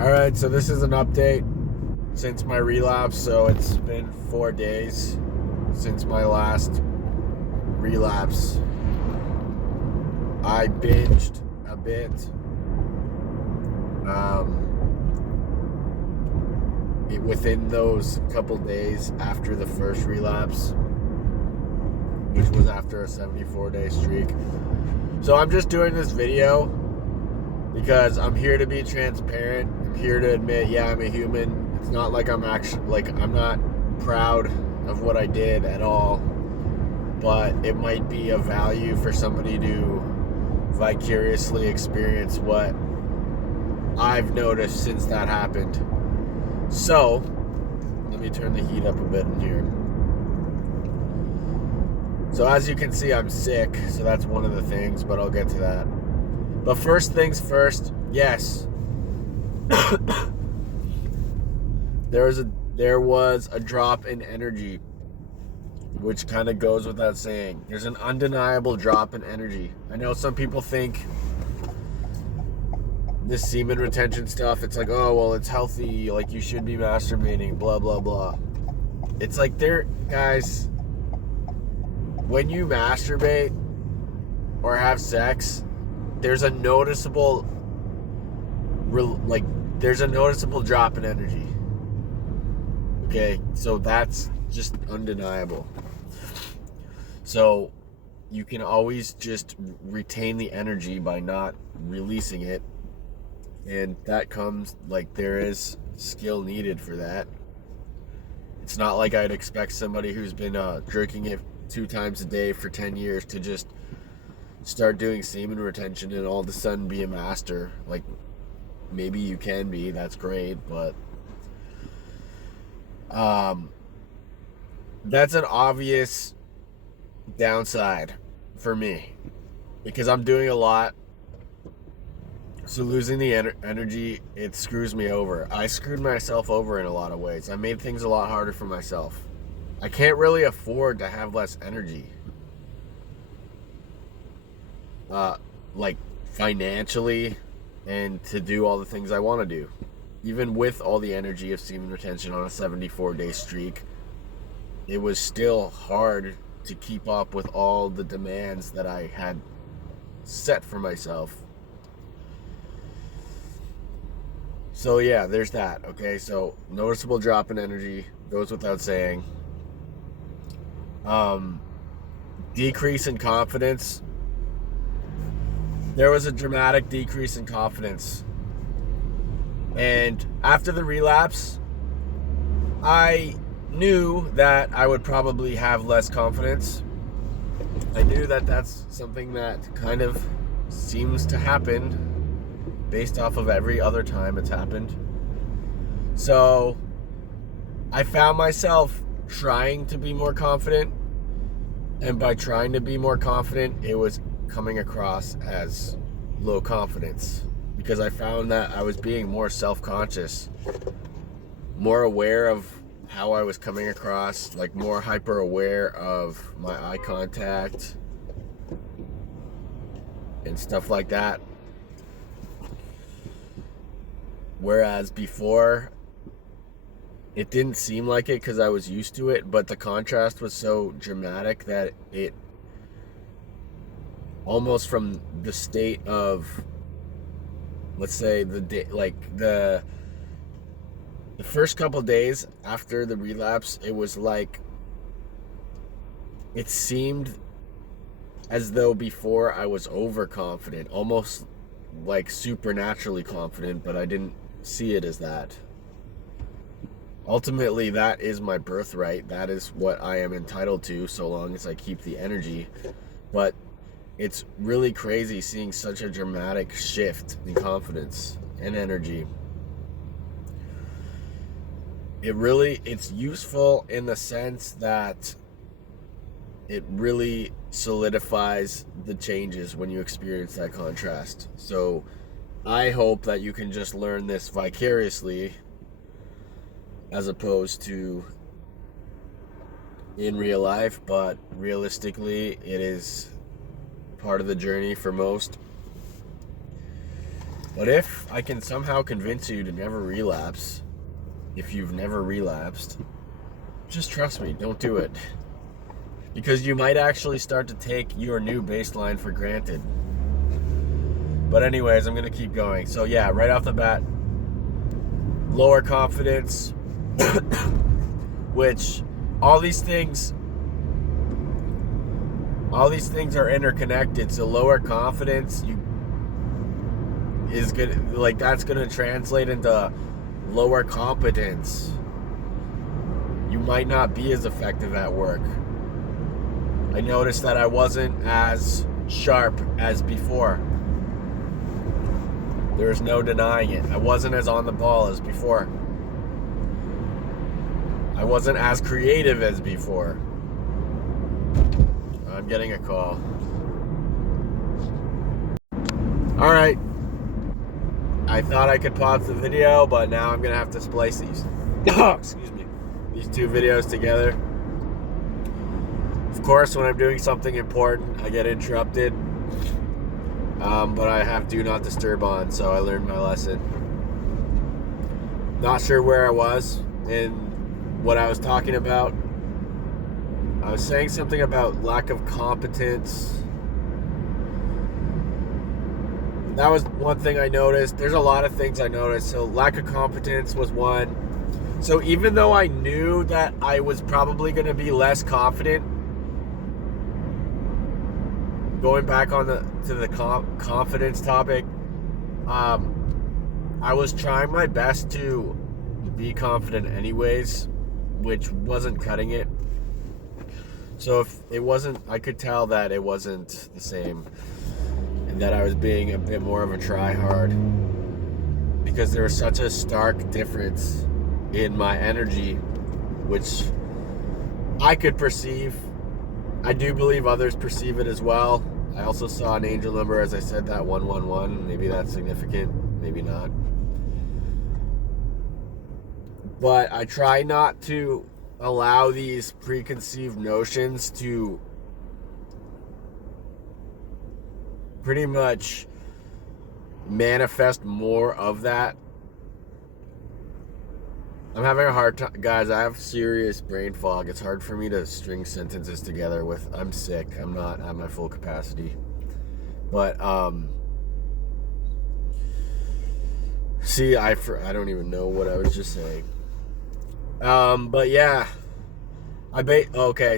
Alright, so this is an update since my relapse. So it's been 4 days since my last relapse. I binged a bit. Within those couple days after the first relapse, which was after a 74-day streak. So I'm just doing this video because I'm here to be transparent. I'm here to admit, yeah, I'm a human. It's not like I'm not proud of what I did at all, but it might be of value for somebody to vicariously experience what I've noticed since that happened. So, let me turn the heat up a bit in here. So as you can see, I'm sick, so that's one of the things, but I'll get to that. But first things first, yes. There was a drop in energy, which kind of goes without saying. There's an undeniable drop in energy. I know some people think this semen retention stuff, it's like, oh, well, it's healthy, like you should be masturbating, blah, blah, blah. It's like, guys, when you masturbate or have sex, there's a noticeable drop in energy. Okay, so that's just undeniable. So you can always just retain the energy by not releasing it. And that comes, there is skill needed for that. It's not like I'd expect somebody who's been jerking it 2 times a day for 10 years to just start doing semen retention and all of a sudden be a master. Like, maybe you can be, that's great, but that's an obvious downside for me because I'm doing a lot. So losing the energy, it screws me over. I screwed myself over in a lot of ways. I made things a lot harder for myself. I can't really afford to have less energy. Financially, and to do all the things I want to do. Even with all the energy of semen retention on a 74-day streak, it was still hard to keep up with all the demands that I had set for myself. So yeah, there's that. Okay, so noticeable drop in energy, goes without saying. Decrease in confidence. There was a dramatic decrease in confidence. And after the relapse, I knew that I would probably have less confidence. I knew that that's something that kind of seems to happen based off of every other time it's happened. So I found myself trying to be more confident. And by trying to be more confident, it was coming across as low confidence because I found that I was being more self-conscious, more aware of how I was coming across, more hyper aware of my eye contact and stuff like that. Whereas before, it didn't seem like it because I was used to it, but the contrast was so dramatic that it almost from the state of, let's say, the first couple days after the relapse, it was like, it seemed as though before I was overconfident, almost like supernaturally confident, but I didn't see it as that. Ultimately, that is my birthright. That is what I am entitled to, so long as I keep the energy. But it's really crazy seeing such a dramatic shift in confidence and energy. It's useful in the sense that it really solidifies the changes when you experience that contrast. So I hope that you can just learn this vicariously as opposed to in real life, but realistically, it is part of the journey for most. But if I can somehow convince you to never relapse, if you've never relapsed, just trust me, don't do it. Because you might actually start to take your new baseline for granted. But anyways, I'm going to keep going. So yeah, right off the bat, lower confidence, which all these things are interconnected. So lower confidence that's going to translate into lower competence. You might not be as effective at work. I noticed that I wasn't as sharp as before. There's no denying it. I wasn't as on the ball as before. I wasn't as creative as before. I'm getting a call. Alright. I thought I could pause the video, but now I'm going to have to splice these. Excuse me. These two videos together. Of course, when I'm doing something important, I get interrupted. But I have do not disturb on, so I learned my lesson. Not sure where I was and what I was talking about. I was saying something about lack of competence. That was one thing I noticed. There's a lot of things I noticed. So lack of competence was one. So even though I knew that I was probably going to be less confident, going back on to the confidence topic, I was trying my best to be confident anyways, which wasn't cutting it. So if it wasn't, I could tell that it wasn't the same, and that I was being a bit more of a try-hard, because there was such a stark difference in my energy, which I could perceive. I do believe others perceive it as well. I also saw an angel number, as I said, that 111. Maybe that's significant, maybe not. But I try not to allow these preconceived notions to pretty much manifest more of that. I'm having a hard time, guys. I have serious brain fog. It's hard for me to string sentences together I'm sick. I'm not at my full capacity. But, see, I don't even know what I was just saying. But yeah,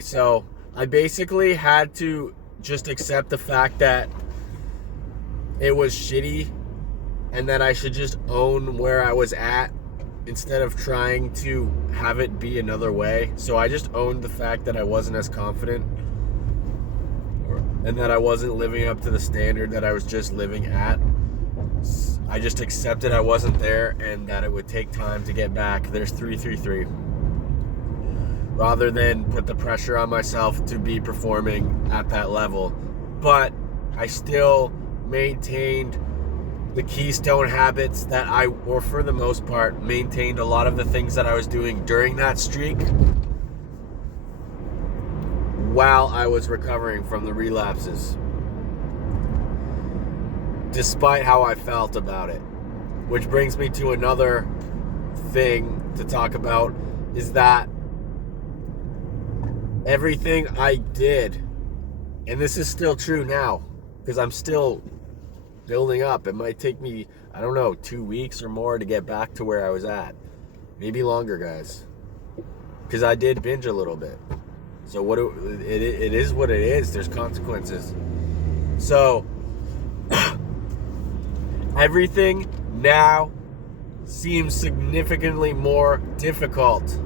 so I basically had to just accept the fact that it was shitty and that I should just own where I was at instead of trying to have it be another way. So I just owned the fact that I wasn't as confident and that I wasn't living up to the standard that I was just living at. I just accepted I wasn't there and that it would take time to get back. There's 333. Rather than put the pressure on myself to be performing at that level. But I still maintained the keystone habits that or for the most part, maintained a lot of the things that I was doing during that streak while I was recovering from the relapses, despite how I felt about it. Which brings me to another thing to talk about, is that everything I did, and this is still true now, because I'm still building up. It might take me, 2 weeks or more to get back to where I was at. Maybe longer, guys. Because I did binge a little bit. So it is what it is. There's consequences. So everything now seems significantly more difficult,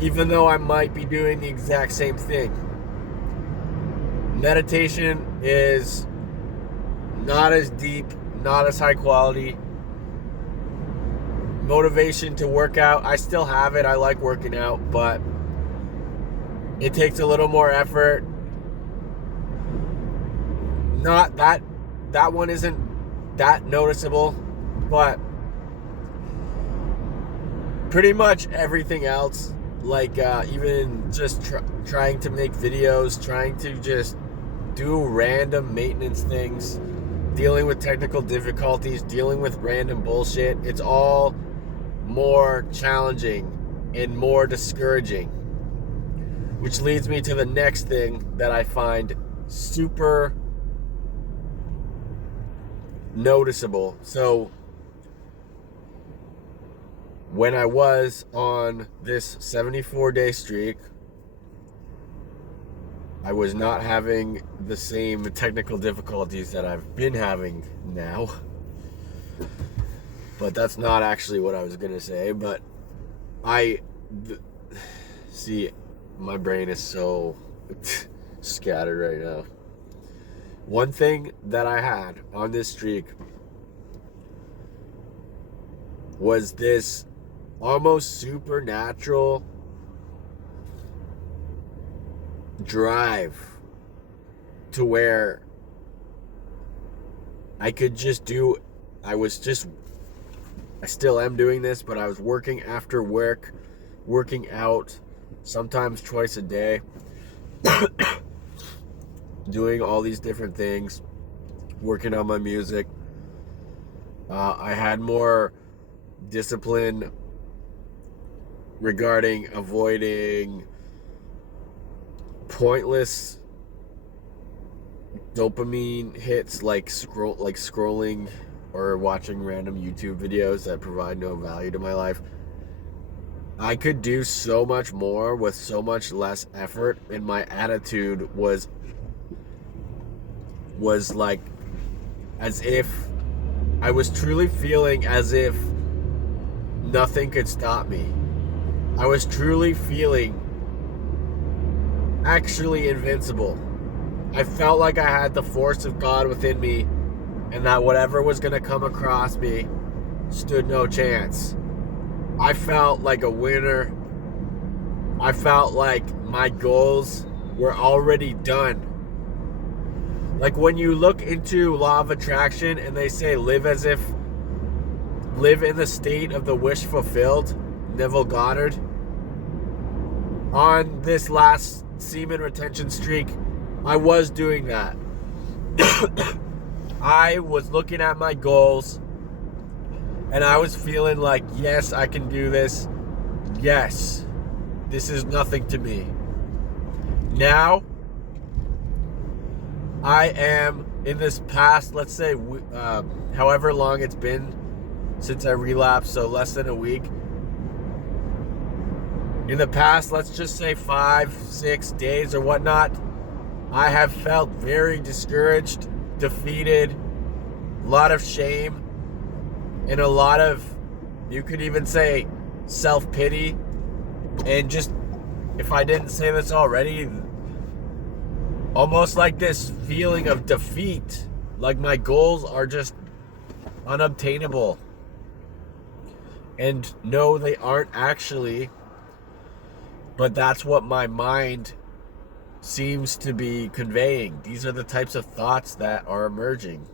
even though I might be doing the exact same thing. Meditation is not as deep, not as high quality. Motivation to work out, I still have it. I like working out, but it takes a little more effort. Not that one isn't that noticeable, but pretty much everything else, like even just trying to make videos, trying to just do random maintenance things, dealing with technical difficulties, dealing with random bullshit, it's all more challenging and more discouraging. Which leads me to the next thing that I find super noticeable. So, when I was on this 74-day streak, I was not having the same technical difficulties that I've been having now. But that's not actually what I was going to say. But see, my brain is so scattered right now. One thing that I had on this streak was this almost supernatural drive to where I could just do, I still am doing this, but I was working after work, working out sometimes twice a day, doing all these different things, working on my music. I had more discipline regarding avoiding pointless dopamine hits like scrolling or watching random YouTube videos that provide no value to my life. I could do so much more with so much less effort, and my attitude was like as if I was truly feeling as if nothing could stop me. I was truly feeling actually invincible. I felt like I had the force of God within me, and that whatever was going to come across me stood no chance. I felt like a winner. I felt like my goals were already done. Like when you look into law of attraction and they say live in the state of the wish fulfilled, Neville Goddard. On this last semen retention streak, I was doing that. I was looking at my goals and I was feeling like, yes, I can do this. Yes, this is nothing to me. Now, I am in this past, let's say, however long it's been since I relapsed, so less than a week. In the past, let's just say 5-6 days or whatnot, I have felt very discouraged, defeated, a lot of shame, and a lot of, you could even say, self-pity. And just, if I didn't say this already, almost like this feeling of defeat. Like my goals are just unobtainable. And no, they aren't actually. But that's what my mind seems to be conveying. These are the types of thoughts that are emerging.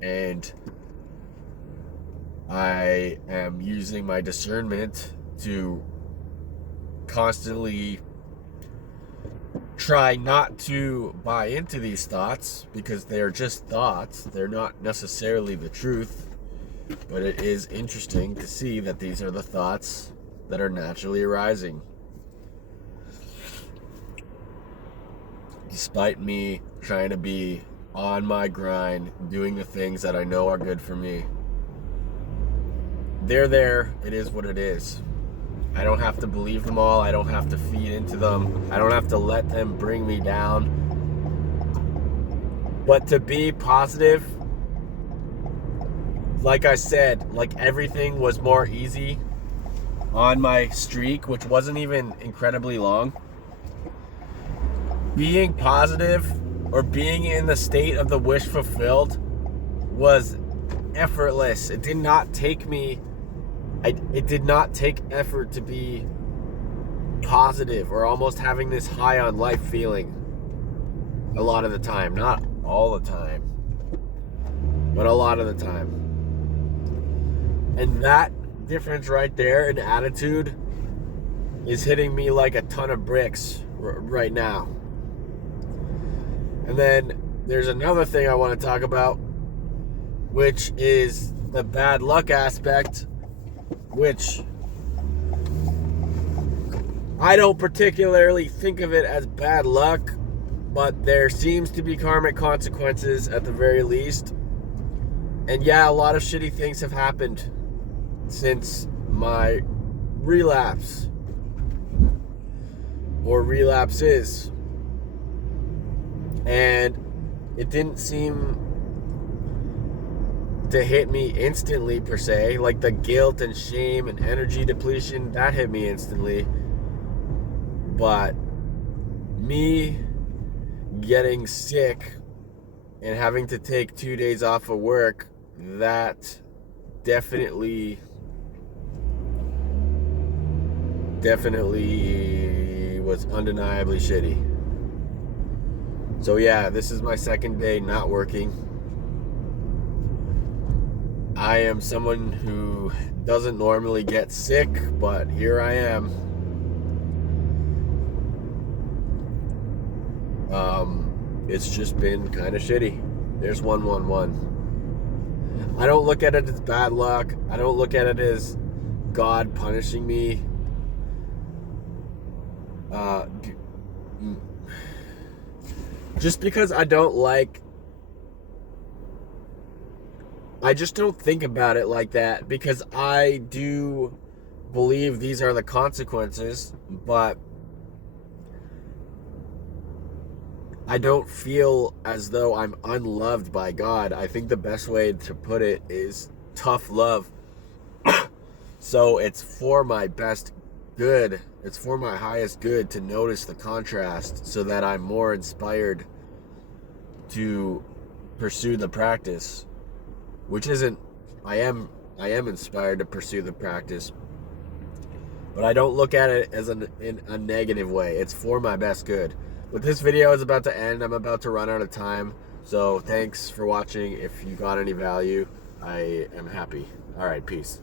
And I am using my discernment to constantly try not to buy into these thoughts, because they're just thoughts. They're not necessarily the truth. But it is interesting to see that these are the thoughts that are naturally arising. Despite me trying to be on my grind, doing the things that I know are good for me. They're there. It is what it is. I don't have to believe them all. I don't have to feed into them. I don't have to let them bring me down. But to be positive, like I said, like everything was more easy on my streak, which wasn't even incredibly long. Being positive or being in the state of the wish fulfilled was effortless. It did not take effort to be positive or almost having this high on life feeling a lot of the time. Not all the time, but a lot of the time. And that difference right there in attitude is hitting me like a ton of bricks right now. And then there's another thing I want to talk about, which is the bad luck aspect, which I don't particularly think of it as bad luck, but there seems to be karmic consequences at the very least. And yeah, a lot of shitty things have happened since my relapse, or relapses, and it didn't seem to hit me instantly per se. Like the guilt and shame and energy depletion, that hit me instantly, but me getting sick and having to take 2 days off of work, that definitely was undeniably shitty. So yeah, this is my second day not working. I am someone who doesn't normally get sick, but here I am. It's just been kind of shitty. There's 111. I don't look at it as bad luck. I don't look at it as God punishing me. Just because I just don't think about it like that, because I do believe these are the consequences, but I don't feel as though I'm unloved by God. I think the best way to put it is tough love. So it's for my best good. It's for my highest good to notice the contrast so that I'm more inspired to pursue the practice, which isn't, I am inspired to pursue the practice, but I don't look at it as in a negative way. It's for my best good. But this video is about to end. I'm about to run out of time. So thanks for watching. If you got any value, I am happy. All right, peace.